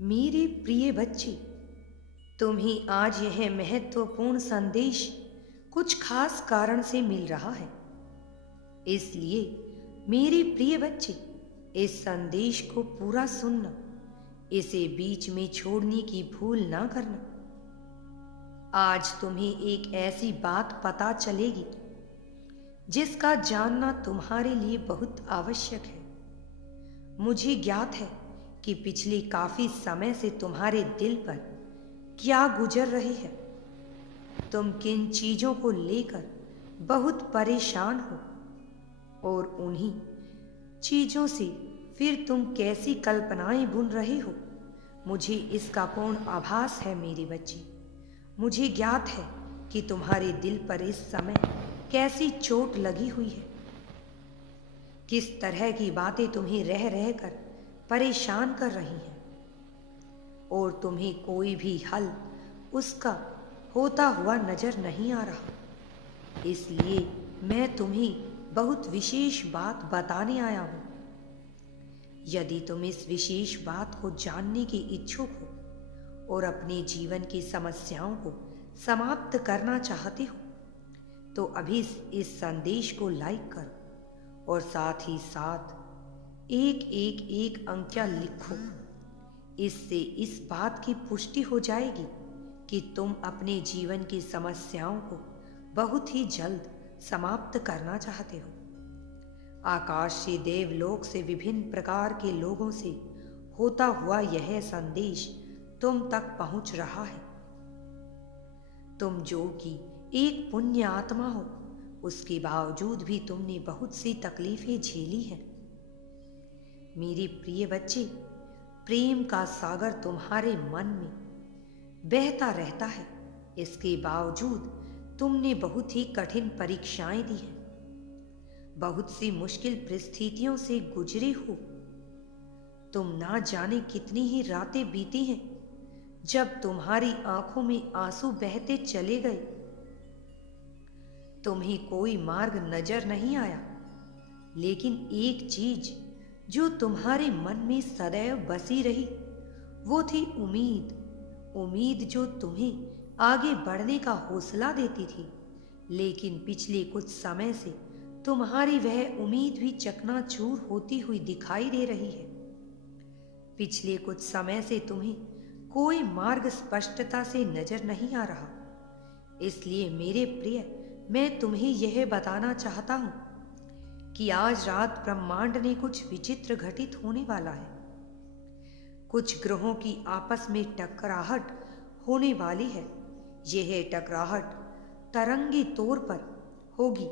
मेरे प्रिय बच्चे, तुम्हें आज यह महत्वपूर्ण संदेश कुछ खास कारण से मिल रहा है। इसलिए मेरे प्रिय बच्चे, इस संदेश को पूरा सुनना, इसे बीच में छोड़ने की भूल ना करना। आज तुम्हें एक ऐसी बात पता चलेगी जिसका जानना तुम्हारे लिए बहुत आवश्यक है। मुझे ज्ञात है कि पिछले काफी समय से तुम्हारे दिल पर क्या गुजर रही है। तुम किन चीजों को लेकर बहुत परेशान हो और उन्हीं चीजों से फिर तुम कैसी कल्पनाएं बुन रहे हो। मुझे इसका पूर्ण आभास है मेरे बच्चे। मुझे ज्ञात है कि तुम्हारे दिल पर इस समय कैसी चोट लगी हुई है, किस तरह की बातें तुम्हें रह रह कर परेशान कर रही हैं और तुम्हें कोई भी हल उसका होता हुआ नजर नहीं आ रहा। इसलिए मैं तुम्हें बहुत विशेष बात बताने आया हूं। यदि तुम इस विशेष बात को जानने के इच्छुक हो और अपने जीवन की समस्याओं को समाप्त करना चाहते हो तो अभी इस संदेश को लाइक करो और साथ ही साथ एक अंक लिखो। इससे इस बात की पुष्टि हो जाएगी कि तुम अपने जीवन की समस्याओं को बहुत ही जल्द समाप्त करना चाहते हो। आकाश से देवलोक से विभिन्न प्रकार के लोगों से होता हुआ यह संदेश तुम तक पहुंच रहा है। तुम जो कि एक पुण्य आत्मा हो, उसके बावजूद भी तुमने बहुत सी तकलीफें झेली हैं। मेरे प्रिय बच्चे, प्रेम का सागर तुम्हारे मन में बहता रहता है। इसके बावजूद तुमने बहुत ही कठिन परीक्षाएं दी हैं, बहुत सी मुश्किल परिस्थितियों से गुजरे हो। तुम ना जाने कितनी ही रातें बीती हैं जब तुम्हारी आंखों में आंसू बहते चले गए। तुम्हें कोई मार्ग नजर नहीं आया, लेकिन एक चीज जो तुम्हारे मन में सदैव बसी रही वो थी उम्मीद। उम्मीद जो तुम्हें आगे बढ़ने का हौसला देती थी। लेकिन पिछले कुछ समय से तुम्हारी वह उम्मीद भी चकनाचूर होती हुई दिखाई दे रही है। पिछले कुछ समय से तुम्हें कोई मार्ग स्पष्टता से नजर नहीं आ रहा। इसलिए मेरे प्रिय, मैं तुम्हें यह बताना चाहता हूं कि आज रात ब्रह्मांड ने कुछ विचित्र घटित होने वाला है। कुछ ग्रहों की आपस में टकराहट होने वाली है। यह टकराहट तरंगी तौर पर होगी।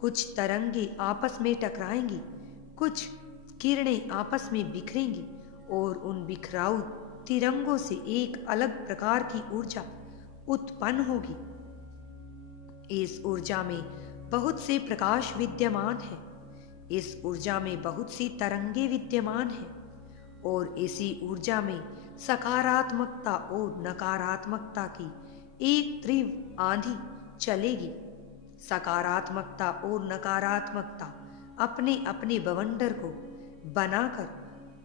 कुछ तरंगे आपस में टकराएंगी, कुछ किरणें आपस में बिखरेंगी और उन बिखराऊ तिरंगों से एक अलग प्रकार की ऊर्जा उत्पन्न होगी। इस ऊर्जा में बहुत से प्रकाश विद्यमान है। इस ऊर्जा में बहुत सी तरंगे विद्यमान हैं और इसी ऊर्जा में सकारात्मकता और नकारात्मकता की एक तीव्र आंधी चलेगी। सकारात्मकता और नकारात्मकता अपने अपने बवंडर को बनाकर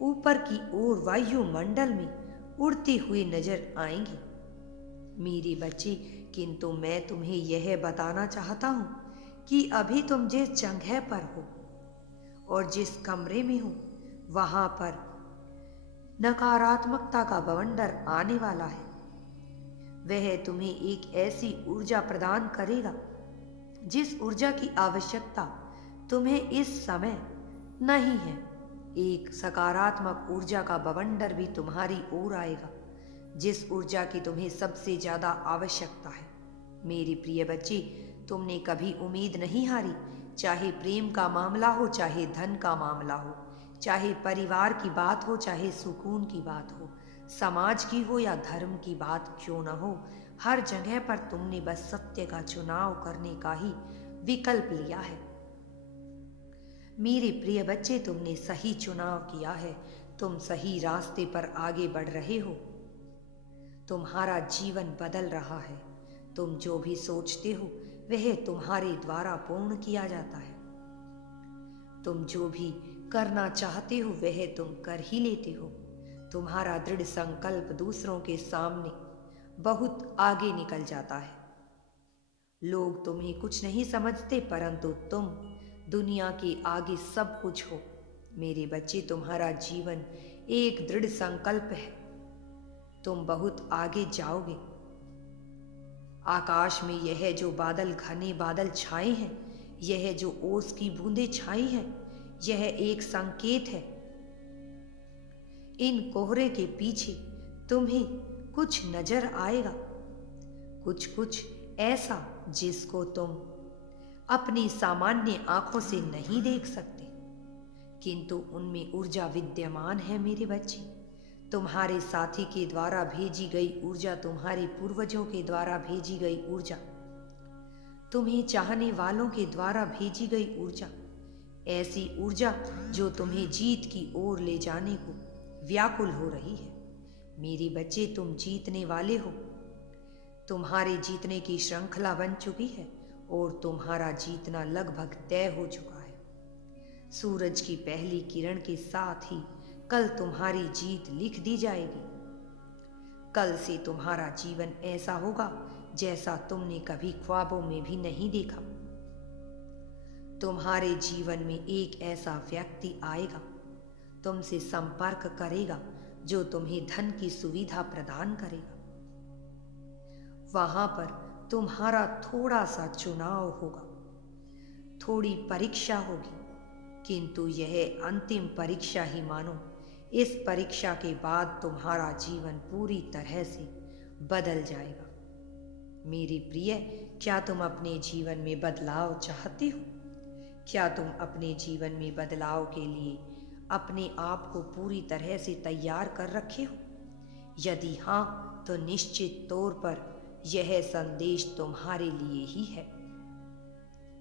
ऊपर की ओर वायुमंडल में उड़ती हुई नजर आएंगी। मेरे बच्चे, किंतु मैं तुम्हें यह बताना चाहता हूं कि अभी तुम जिस जगह पर हो और जिस कमरे में हो, वहां पर नकारात्मकता का बवंडर आने वाला है। वह तुम्हें एक ऐसी ऊर्जा प्रदान करेगा जिस ऊर्जा की आवश्यकता तुम्हें इस समय नहीं है। एक सकारात्मक ऊर्जा का बवंडर भी तुम्हारी ओर आएगा, जिस ऊर्जा की तुम्हें सबसे ज्यादा आवश्यकता है। मेरे प्रिय बच्चे, तुमने कभी उम्मीद नहीं हारी। चाहे प्रेम का मामला हो, चाहे धन का मामला हो, चाहे परिवार की बात हो, चाहे सुकून की बात हो, समाज की हो या धर्म की बात क्यों न हो, हर जगह पर तुमने बस सत्य का चुनाव करने का ही विकल्प लिया है। मेरे प्रिय बच्चे, तुमने सही चुनाव किया है। तुम सही रास्ते पर आगे बढ़ रहे हो। तुम्हारा जीवन बदल रहा है। तुम जो भी सोचते हो वह तुम्हारे द्वारा पूर्ण किया जाता है। तुम जो भी करना चाहते हो वह तुम कर ही लेते हो। तुम्हारा दृढ़ संकल्प दूसरों के सामने बहुत आगे निकल जाता है। लोग तुम्हें कुछ नहीं समझते, परंतु तुम दुनिया के आगे सब कुछ हो। मेरे बच्चे, तुम्हारा जीवन एक दृढ़ संकल्प है। तुम बहुत आगे जाओगे। आकाश में यह जो बादल, घने बादल छाए हैं, यह जो ओस की बूंदें छाई हैं, यह एक संकेत है। इन कोहरे के पीछे तुम्हें कुछ नजर आएगा, कुछ कुछ ऐसा जिसको तुम अपनी सामान्य आंखों से नहीं देख सकते, किंतु उनमें ऊर्जा विद्यमान है। मेरे बच्चे, तुम्हारे साथी के द्वारा भेजी गई ऊर्जा, तुम्हारे पूर्वजों के द्वारा भेजी गई ऊर्जा, तुम्हें चाहने वालों के द्वारा भेजी गई ऊर्जा, ऐसी ऊर्जा जो तुम्हें जीत की ओर ले जाने को व्याकुल हो रही है। मेरे बच्चे, तुम जीतने वाले हो। तुम्हारे जीतने की श्रृंखला बन चुकी है और तुम्हारा जीतना लगभग तय हो चुका है। सूरज की पहली किरण के साथ ही कल तुम्हारी जीत लिख दी जाएगी। कल से तुम्हारा जीवन ऐसा होगा जैसा तुमने कभी ख्वाबों में भी नहीं देखा। तुम्हारे जीवन में एक ऐसा व्यक्ति आएगा, तुमसे संपर्क करेगा, जो तुम्हें धन की सुविधा प्रदान करेगा। वहां पर तुम्हारा थोड़ा सा चुनाव होगा, थोड़ी परीक्षा होगी, किंतु यह अंतिम परीक्षा ही मानो। इस परीक्षा के बाद तुम्हारा जीवन पूरी तरह से बदल जाएगा। मेरे प्रिय, क्या तुम अपने जीवन में बदलाव चाहते हो? क्या तुम अपने जीवन में बदलाव के लिए अपने आप को पूरी तरह से तैयार कर रखे हो? यदि हाँ, तो निश्चित तौर पर यह संदेश तुम्हारे लिए ही है।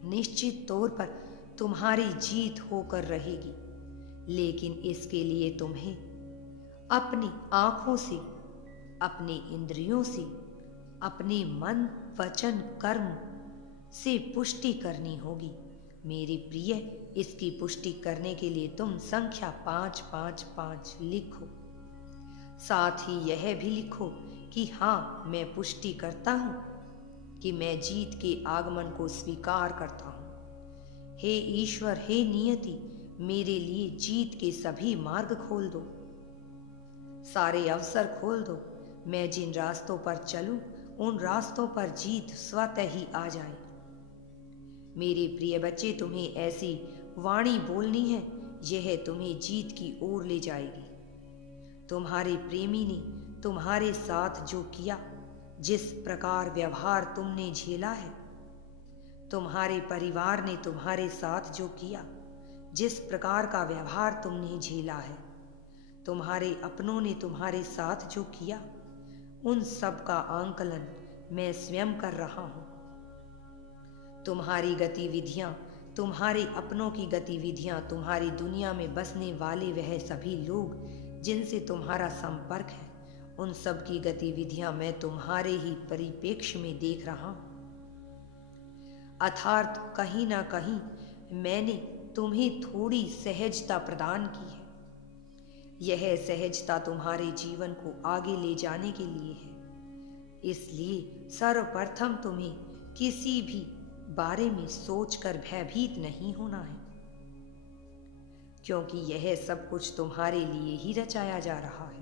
निश्चित तौर पर तुम्हारी जीत होकर रहेगी, लेकिन इसके लिए तुम्हें अपनी आंखों से, अपने इंद्रियों से, अपने मन, वचन, कर्म से पुष्टि करनी होगी। मेरे प्रिय, इसकी पुष्टि करने के लिए तुम संख्या 555 लिखो। साथ ही यह भी लिखो कि हाँ, मैं पुष्टि करता हूँ कि मैं जीत के आगमन को स्वीकार करता हूँ। हे ईश्वर, हे नियति, मेरे लिए जीत के सभी मार्ग खोल दो, सारे अवसर खोल दो। मैं जिन रास्तों पर चलूं, उन रास्तों पर जीत स्वतः ही आ जाए। मेरे प्रिय बच्चे, तुम्हें ऐसी वाणी बोलनी है, यह तुम्हें जीत की ओर ले जाएगी। तुम्हारे प्रेमी ने तुम्हारे साथ जो किया, जिस प्रकार व्यवहार तुमने झेला है, तुम्हारे परिवार ने तुम्हारे साथ जो किया, जिस प्रकार का व्यवहार तुमने झेला है, तुम्हारे अपनों ने तुम्हारे साथ जो किया, उन सब का आंकलन मैं स्वयं कर रहा हूं। तुम्हारी गतिविधियां, तुम्हारे अपनों की गतिविधियां, तुम्हारी दुनिया में बसने वाले वह सभी लोग जिनसे तुम्हारा संपर्क है, उन सब की गतिविधियां मैं तुम्हारे ही परिप्रेक्ष्य में देख रहा हूं। अर्थात कहीं ना कहीं मैंने तुम्हें थोड़ी सहजता प्रदान की है। यह सहजता तुम्हारे जीवन को आगे ले जाने के लिए है। इसलिए सर्वप्रथम तुम्हें किसी भी बारे में सोचकर भयभीत नहीं होना है, क्योंकि यह सब कुछ तुम्हारे लिए ही रचाया जा रहा है।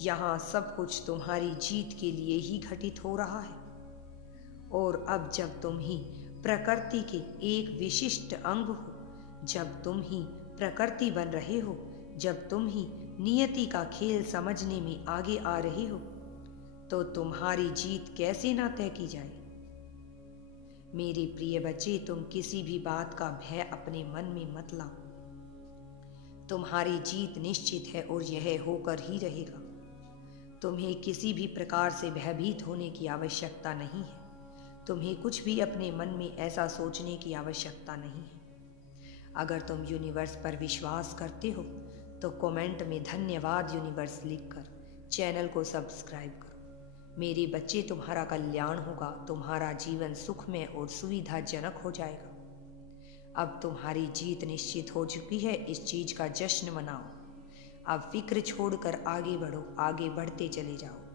यहाँ सब कुछ तुम्हारी जीत के लिए ही घटित हो रहा है। और अब जब तुम ही प्रकृति के एक विशिष्ट अंग हो, जब तुम ही प्रकृति बन रहे हो, जब तुम ही नियति का खेल समझने में आगे आ रहे हो, तो तुम्हारी जीत कैसे ना तय की जाए। मेरे प्रिय बच्चे, तुम किसी भी बात का भय अपने मन में मत लाओ। तुम्हारी जीत निश्चित है और यह होकर ही रहेगा। तुम्हें किसी भी प्रकार से भयभीत होने की आवश्यकता नहीं है। तुम्हें कुछ भी अपने मन में ऐसा सोचने की आवश्यकता नहीं है। अगर तुम यूनिवर्स पर विश्वास करते हो तो कमेंट में धन्यवाद यूनिवर्स लिखकर चैनल को सब्सक्राइब करो। मेरे बच्चे, तुम्हारा कल्याण होगा, तुम्हारा जीवन सुखमय और सुविधाजनक हो जाएगा। अब तुम्हारी जीत निश्चित हो चुकी है, इस चीज का जश्न मनाओ। अब फिक्र छोड़कर आगे बढ़ो, आगे बढ़ते चले जाओ।